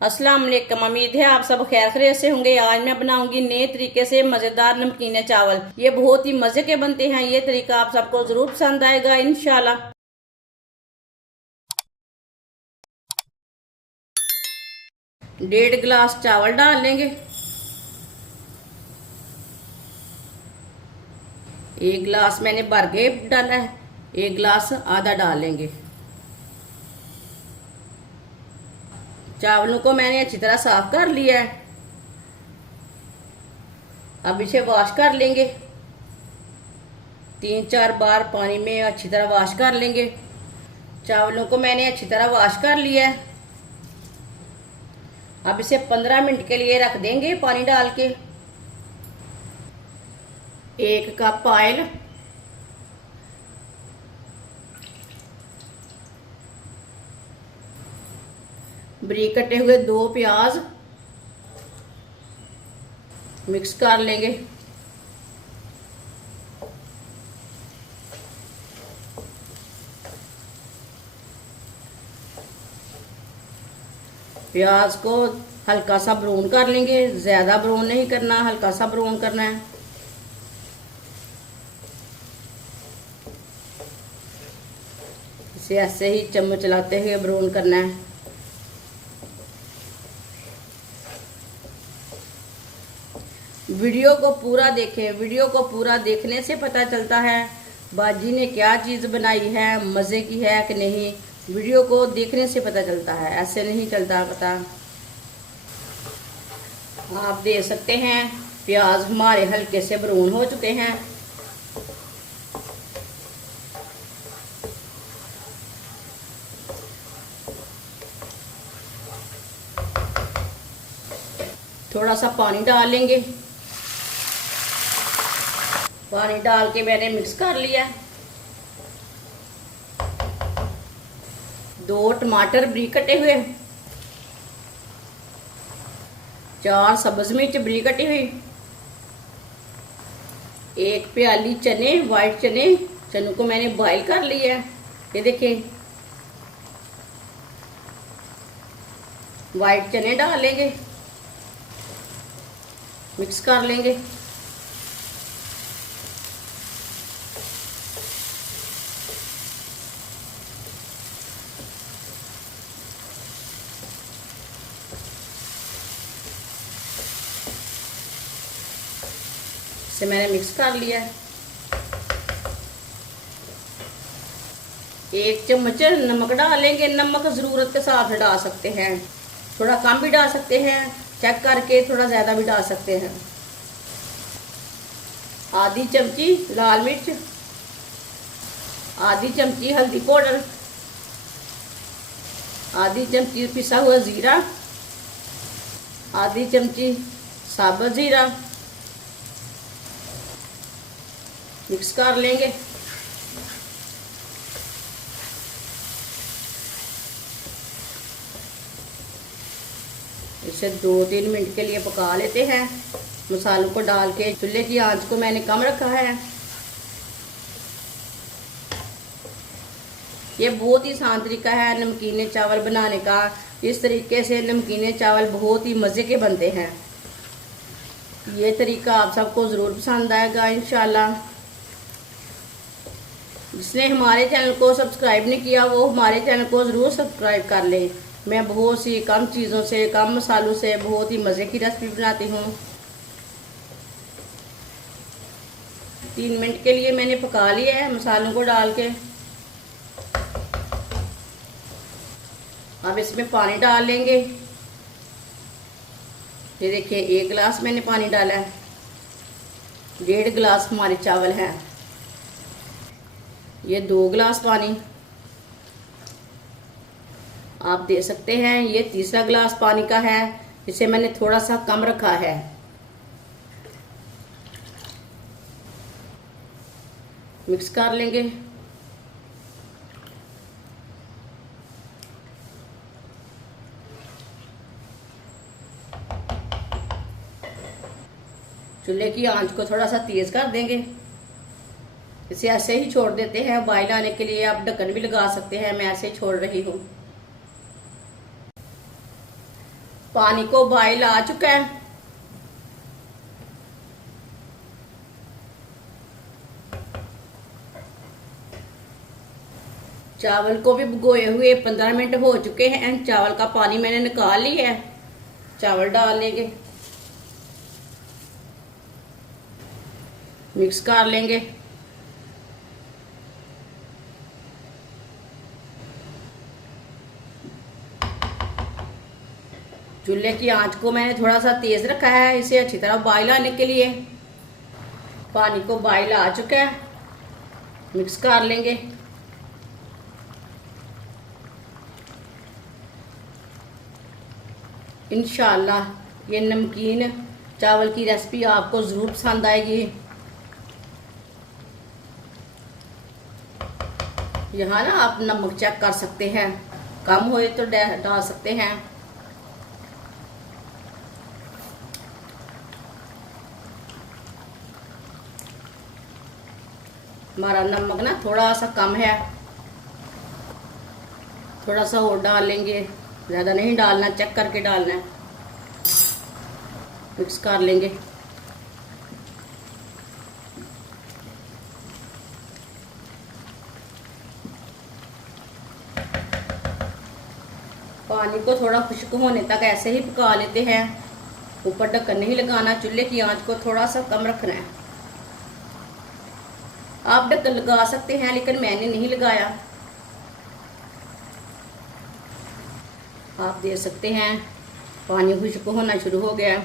अस्सलाम वालेकुम। उम्मीद है आप सब खैर खैरियत से होंगे। आज मैं बनाऊंगी नए तरीके से मज़ेदार नमकीन चावल। ये बहुत ही मज़े के बनते हैं। ये तरीका आप सबको ज़रूर पसंद आएगा इंशाल्लाह। 1.5 गिलास चावल डाल लेंगे। 1 गिलास मैंने भर के डाला है, 1 गिलास आधा डाल लेंगे। चावलों को मैंने अच्छी तरह साफ कर लिया है। अब इसे वॉश कर लेंगे। 3-4 बार पानी में अच्छी तरह वॉश कर लेंगे। चावलों को मैंने अच्छी तरह वॉश कर लिया है। अब इसे 15 मिनट के लिए रख देंगे पानी डाल के। 1 कप ऑयल, बारीक कटे हुए 2 प्याज मिक्स कर लेंगे। प्याज को हल्का सा ब्राउन कर लेंगे, ज्यादा ब्राउन नहीं करना, हल्का सा ब्राउन करना है। इसे ऐसे ही चम्मच चलाते हुए ब्राउन करना है। वीडियो को पूरा देखें। वीडियो को पूरा देखने से पता चलता है बाजी ने क्या चीज़ बनाई है, मज़े की है कि नहीं। वीडियो को देखने से पता चलता है, ऐसे नहीं चलता पता। आप देख सकते हैं प्याज हमारे हल्के से ब्राउन हो चुके हैं। थोड़ा सा पानी डाल लेंगे। पानी डाल के मैंने मिक्स कर लिया। 2 टमाटर बारीक कटे हुए, 4 सब्ज मिर्च बारीक कटी हुई, 1 प्याली चने, वाइट चने। चनों को मैंने बॉईल कर लिया है। ये देखिए वाइट चने डाल लेंगे, मिक्स कर लेंगे। इसे मैंने मिक्स कर लिया है। 1 चम्मच नमक डालेंगे। नमक ज़रूरत के साथ डाल सकते हैं, थोड़ा कम भी डाल सकते हैं, चेक करके थोड़ा ज़्यादा भी डाल सकते हैं। आधी चमची लाल मिर्च, आधी चमची हल्दी पाउडर, आधी चमची पिसा हुआ ज़ीरा, आधी चमची साबुत ज़ीरा। मिक्स कर लेंगे। इसे 2-3 मिनट के लिए पका लेते हैं। मसालों को डाल के चूल्हे की आंच को मैंने कम रखा है। ये बहुत ही आसान तरीका है नमकीन चावल बनाने का। इस तरीके से नमकीन चावल बहुत ही मज़े के बनते हैं। ये तरीका आप सबको ज़रूर पसंद आएगा इंशाल्लाह। जिसने हमारे चैनल को सब्सक्राइब नहीं किया वो हमारे चैनल को ज़रूर सब्सक्राइब कर ले। मैं बहुत सी कम चीज़ों से, कम मसालों से बहुत ही मज़े की रेसिपी बनाती हूँ। 3 मिनट के लिए मैंने पका लिया है मसालों को डाल के। अब इसमें पानी डाल लेंगे। ये देखिए 1 गिलास मैंने पानी डाला है, 1.5 गिलास हमारे चावल हैं। ये 2 गिलास पानी आप दे सकते हैं। ये तीसरा गिलास पानी का है, इसे मैंने थोड़ा सा कम रखा है। मिक्स कर लेंगे। चूल्हे की आंच को थोड़ा सा तेज कर देंगे। इसे ऐसे ही छोड़ देते हैं बॉईल आने के लिए। आप ढक्कन भी लगा सकते हैं, मैं ऐसे ही छोड़ रही हूँ। पानी को बॉयल आ चुका है। चावल को भी भिगोए हुए 15 मिनट हो चुके हैं। चावल का पानी मैंने निकाल लिया है। चावल डाल लेंगे, मिक्स कर लेंगे। चूल्हे की आंच को मैंने थोड़ा सा तेज रखा है इसे अच्छी तरह बॉयल आने के लिए। पानी को बॉयल आ चुका है, मिक्स कर लेंगे। इंशाल्लाह ये नमकीन चावल की रेसिपी आपको ज़रूर पसंद आएगी। यहाँ ना आप नमक चेक कर सकते हैं, कम होए तो डाल सकते हैं। हमारा नमक ना थोड़ा सा कम है, थोड़ा सा और डाल लेंगे, ज़्यादा नहीं डालना, चेक करके डालना है। मिक्स कर लेंगे। पानी को थोड़ा खुश्क होने तक ऐसे ही पका लेते हैं। ऊपर ढक्कन नहीं लगाना, चूल्हे की आंच को थोड़ा सा कम रखना है। आप ढक्कन लगा सकते हैं लेकिन मैंने नहीं लगाया। आप देख सकते हैं पानी खुश्क होना शुरू हो गया।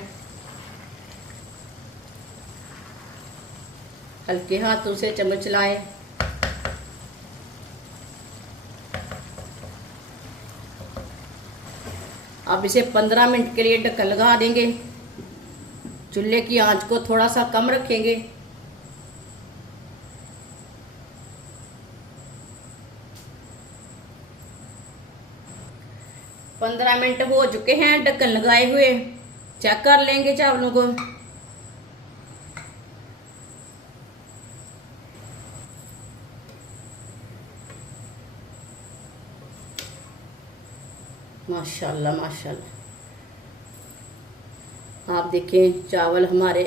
हल्के हाथों से चम्मच चलाएं। अब इसे 15 मिनट के लिए ढक्कन लगा देंगे। चूल्हे की आंच को थोड़ा सा कम रखेंगे। पंद्रह मिनट हो चुके हैं ढक्कन लगाए हुए। चेक कर लेंगे चावलों को। माशाल्लाह माशाल्लाह, आप देखें चावल हमारे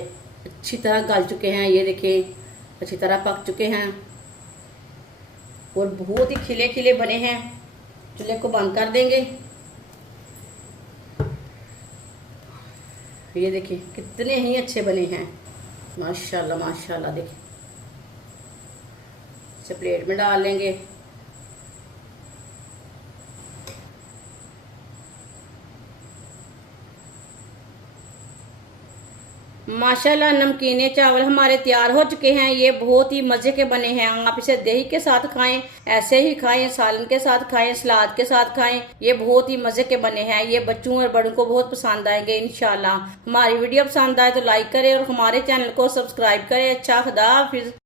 अच्छी तरह गल चुके हैं। ये देखें अच्छी तरह पक चुके हैं और बहुत ही खिले खिले बने हैं। चूल्हे को बंद कर देंगे। ये देखिए कितने ही अच्छे बने हैं, माशाल्लाह माशाल्लाह। देखिए इसे प्लेट में डाल लेंगे। माशाल्लाह नमकीने चावल हमारे तैयार हो चुके हैं। ये बहुत ही मज़े के बने हैं। आप इसे दही के साथ खाएं, ऐसे ही खाएं, सालन के साथ खाएं, सलाद के साथ खाएं। ये बहुत ही मज़े के बने हैं। ये बच्चों और बड़ों को बहुत पसंद आएंगे इंशाल्लाह। हमारी वीडियो पसंद आए तो लाइक करें और हमारे चैनल को सब्सक्राइब करें। अच्छा खुदा हाफिज़।